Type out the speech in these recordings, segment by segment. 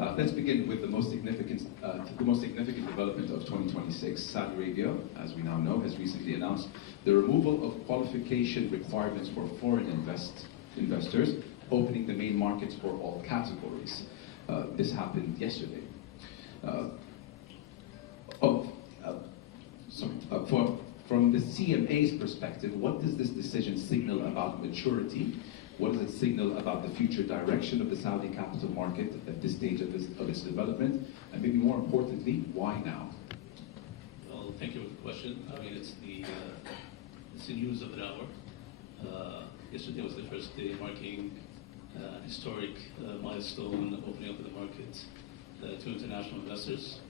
Let's begin with the most significant development of 2026. Saudi Arabia, as we now know, has recently announced the removal of qualification requirements for foreign investors, opening the main markets for all categories. This happened yesterday. From the CMA's perspective, what does this decision signal about maturity? What does it signal about the future direction of the Saudi capital market at this stage of its development? And maybe more importantly, why now? Well, thank you for the question. I mean, it's the news of the hour. Yesterday was the first day marking historic milestone of opening up the market to international investors.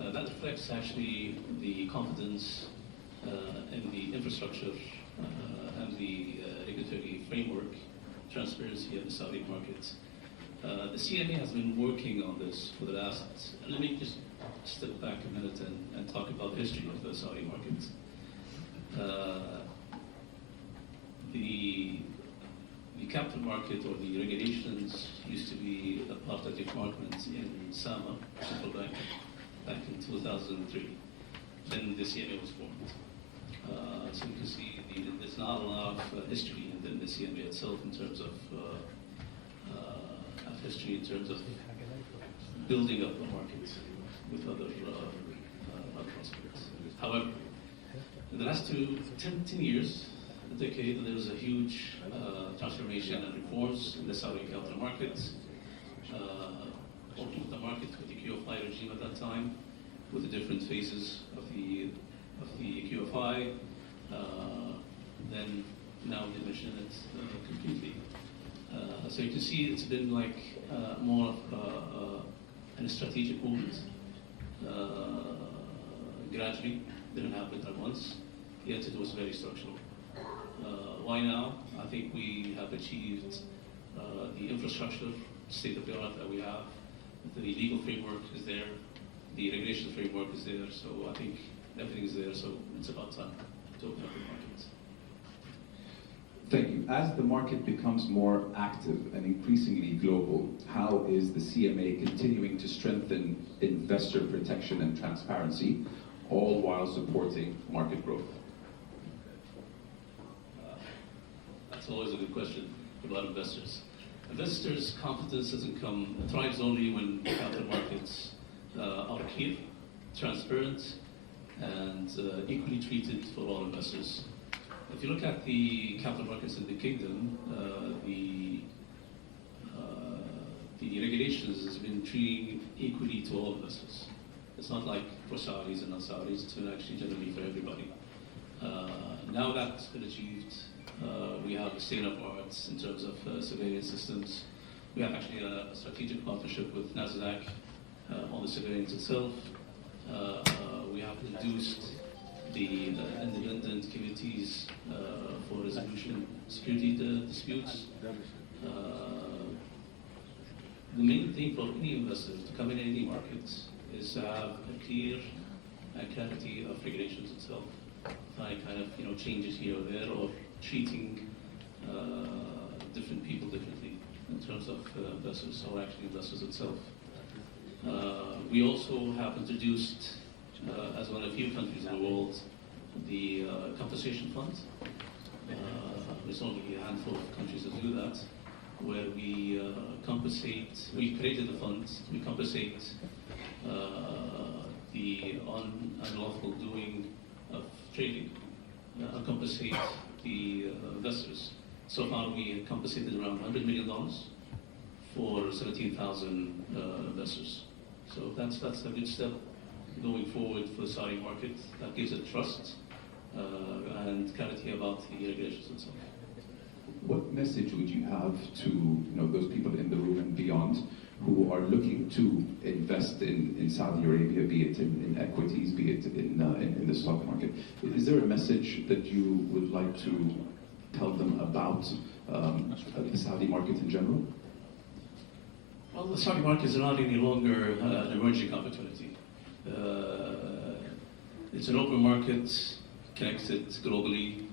That reflects actually the confidence in the infrastructure and the regulatory framework, transparency of the Saudi market. The CMA has been working on this for the last, let me just step back a minute and talk about the history of the Saudi market. The capital market or the regulations used to be a part of the department in SAMA, Central Bank, back in 2003. Then the CMA was formed. So you can see there's not a lot of history in the CMA itself in terms of history, in terms of building up the market with other prospects. However, in the last 10 years, a decade, there was a huge transformation and reforms in the Saudi capital markets. Opening the market with the QFI regime at that time, with the different phases of the QFI, then now they mention it completely. So you can see it's been like more of a strategic movement. Gradually, didn't happen at once, yet it was very structural. Why now? I think we have achieved the infrastructure, state of the art that we have. The legal framework is there, the regulation framework is there, so I think everything is there, so it's about time to open up the markets. Thank you. As the market becomes more active and increasingly global, how is the CMA continuing to strengthen investor protection and transparency, all while supporting market growth? That's always a good question about investors. Investors' confidence thrives only when capital markets are clear, transparent, and equally treated for all investors. If you look at the capital markets in the kingdom, the regulations has been treated equally to all investors. It's not like for Saudis and non-Saudis, it's actually generally for everybody. Now that's been achieved, we have a state of arts in terms of surveillance systems. We have actually a strategic partnership with NASDAQ on the surveillance itself. We have reduced the independent committees for resolution security disputes. The main thing for any investor to come in any market is to have a clear clarity of regulations itself. Like kind of changes here or there, or treating different people differently in terms of investors, or actually investors itself. We also have introduced, as one of the few countries in the world, the compensation fund. There's only a handful of countries that do that, where we created the fund, we compensate the unlawful doing of trading, compensate the investors. So far we compensated around $100 million for 17,000 investors. So that's a good step going forward for the Saudi market. That gives it trust and clarity about the regulations and so on. What message would you have to those people in the room and beyond who are looking to invest in Saudi Arabia, be it in equities, be it in the stock market? Is there a message that you would like to tell them about the Saudi market in general? Well, the Saudi market is not any longer an emerging opportunity. It's an open market, connected globally,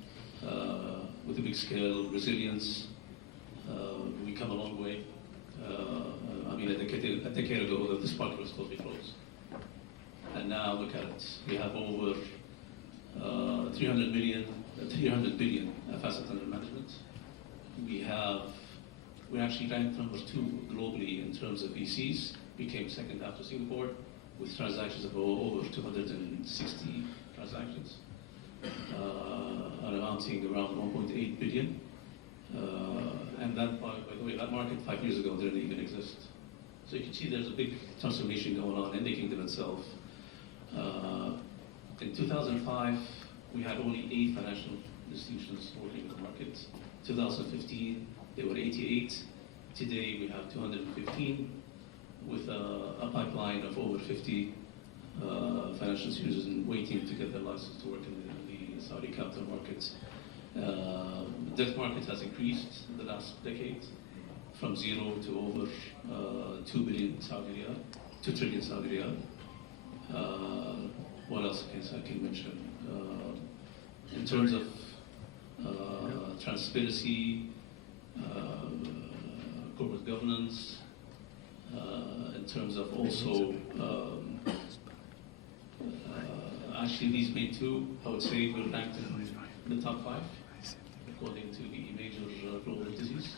with a big scale, resilience. We come a long way. mean, a decade ago, that this market was totally closed. And now look at it. We have over 300 billion of assets under management. We're actually ranked number 2 globally in terms of VCs. Became second after Singapore, with transactions of over 260 transactions, and amounting around 1.8 billion. And that, by the way, that market 5 years ago didn't even exist. So you can see there's a big transformation going on in the kingdom itself. In 2005, we had only 8 financial institutions working in the market. 2015, there were 88. Today, we have 215, with a pipeline of over 50 financial institutions waiting to get their license to work in the Saudi capital markets. The debt market has increased in the last decade from 0 to over 2 billion Saudi riyal, 2 trillion Saudi riyal. What else I can mention? In terms of transparency, corporate governance, in terms of also, actually these main 2, I would say we're ranked in the top 5, according to the major global entities.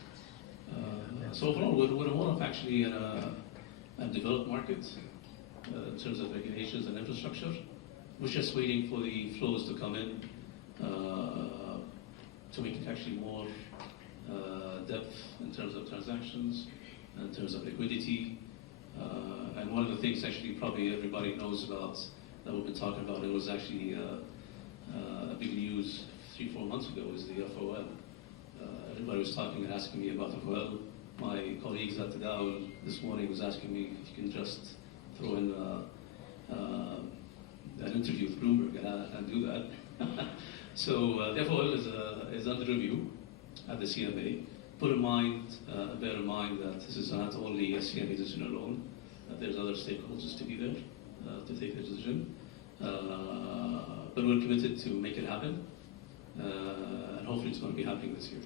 So overall, we're more of actually in a developed market in terms of regulations and infrastructure. We're just waiting for the flows to come in to make it actually more depth in terms of transactions, in terms of liquidity. And one of the things actually probably everybody knows about that we've been talking about, it was actually a big news 3-4 months ago, is the FOL. Everybody was talking and asking me about FOL. My colleagues at the Dow this morning was asking me if you can just throw in an interview with Bloomberg and do that. So FOL is under review at the CMA. Bear in mind that this is not only a CMA decision alone, that there's other stakeholders to be there to take the decision. But we're committed to make it happen, and hopefully it's going to be happening this year.